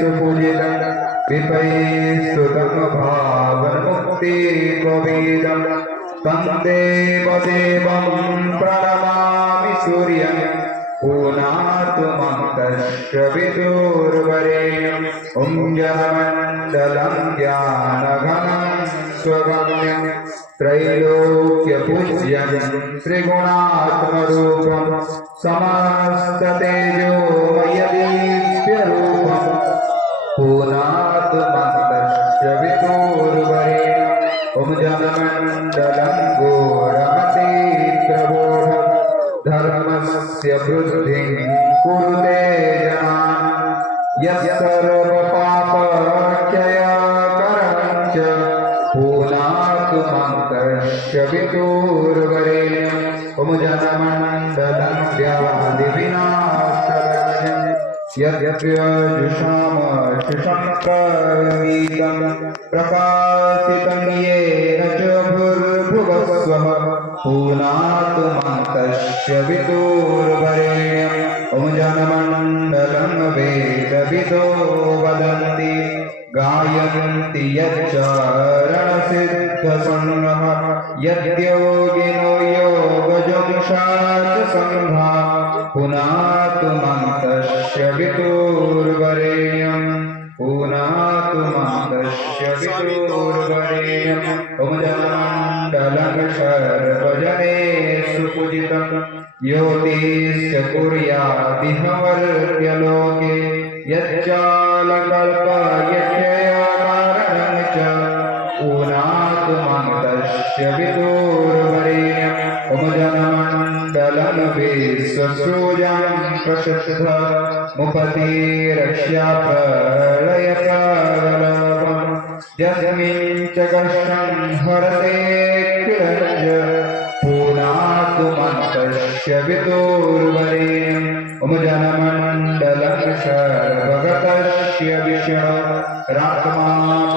सुपूजितं विपैस्तुतमभावन्मुक्तिकोविदं तं देवदेवं प्रणमामि सूर्यं पूनातु मन्तस्य विदुर्वरेण्यम् ॐ जनमण्डलं ज्ञानघनं स्वगम्यं त्रैलोक्यपूज्यं त्रिगुणात्मरूपं समस्ततेजोमयदीप्यरूपं पूनातु मन्तस्य विदुर्वरेण्यम् ॐ जनमण्डलं घोरमतीन्द्रबोधं धर्मस्य वृद्धिं कुरुते जनान् यत्सर्वपापक्षयकरं च पूनातु मन्तस्य विदुर्वरेण्यम् ॐ जनमण्डलं व्याधिविनाशकरं यद्यजुषामशुशङ्करगीतं प्रकाशितं येन च भूर्भुवस्वः पूनातु मन्तस्य विदुर्वरेण्यम् ॐ जनमण्डलं वेदविदो वदन्ति गायन्ति यच्चरणसिद्धसङ्गः यद्योगिनो योगजुंशाच सङ्घा पुनातु मन्तस्य विदुर्वरेण्यम् पुनातु मन्तस्य विदुर्वरेण्यम् ॐ जनमण्डलं सर्वजनेषु पूजितं योतिश्च कुर्यादिहवर्त्यलोके यच्चालकल्पयज्ञकारणं च पूनातु मन्तस्य विदुर्वरेण्यम् ॐ जनमण्डलं विश्वसृजं प्रसिद्ध मुपतिरक्ष्याप्रलयप्रगलभं यस्मिन् च कष्टं हरते किरञ्ज पूनातु मन्तस्य विदुर्वरेण्यम् ॐ जनमण्डलं सर्वगतस्य विष्णु रात्मा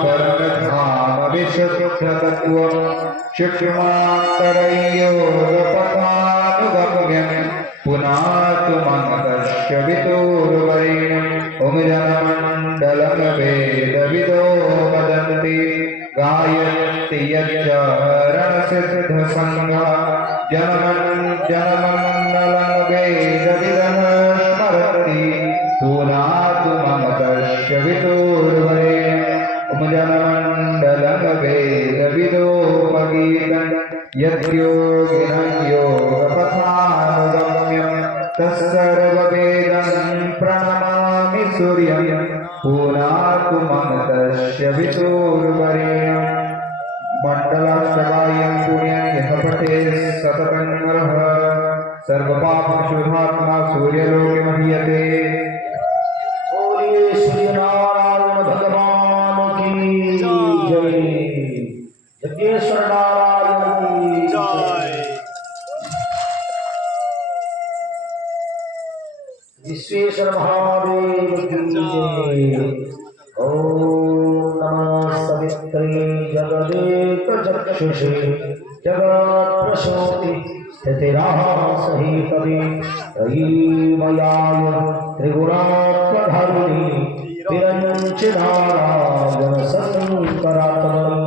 परमधाम विशुद्धतत्त्वं शुक्ष्मान्तरयोगपथानुगम्यं पुनातु मन्तस्य विदुर्वरेण्यम् ॐ जनमण्डलं वेदविदो वदन्ति गायन्ति यच्चरणसिद्धसङ्घा जनमण्डलं वेदविदः स्मरन्ति पूनातु मन्तस्य विदुर्वरेण्यम् ॐ जनमण्डलं वेदविदोपगीतं यद्योगिनं योगपथानुगम्यं तत्सर्ववेदं प्रणमामि सूर्यं पूनातु मन्तस्य विदुर्वरेण्यम् मण्डलाष्टकायं पुण्यं यः पठेत् सततं नरः सर्वपापशुद्धात्मा सूर्यलोके महीयते। बोलिए सूर्यनारायण भगवान की जय, यज्ञेश्वर नारायण की जय, विश्वेश्वर महादेव की जय। ओम नमः सवित्रे जगदेकचक्षुषे जगत्प्रसूति स्थितिरासहि पदे त्रयीमयाय त्रिगुणात्मधारिणी विरञ्चिनारायण सत्करात्मनि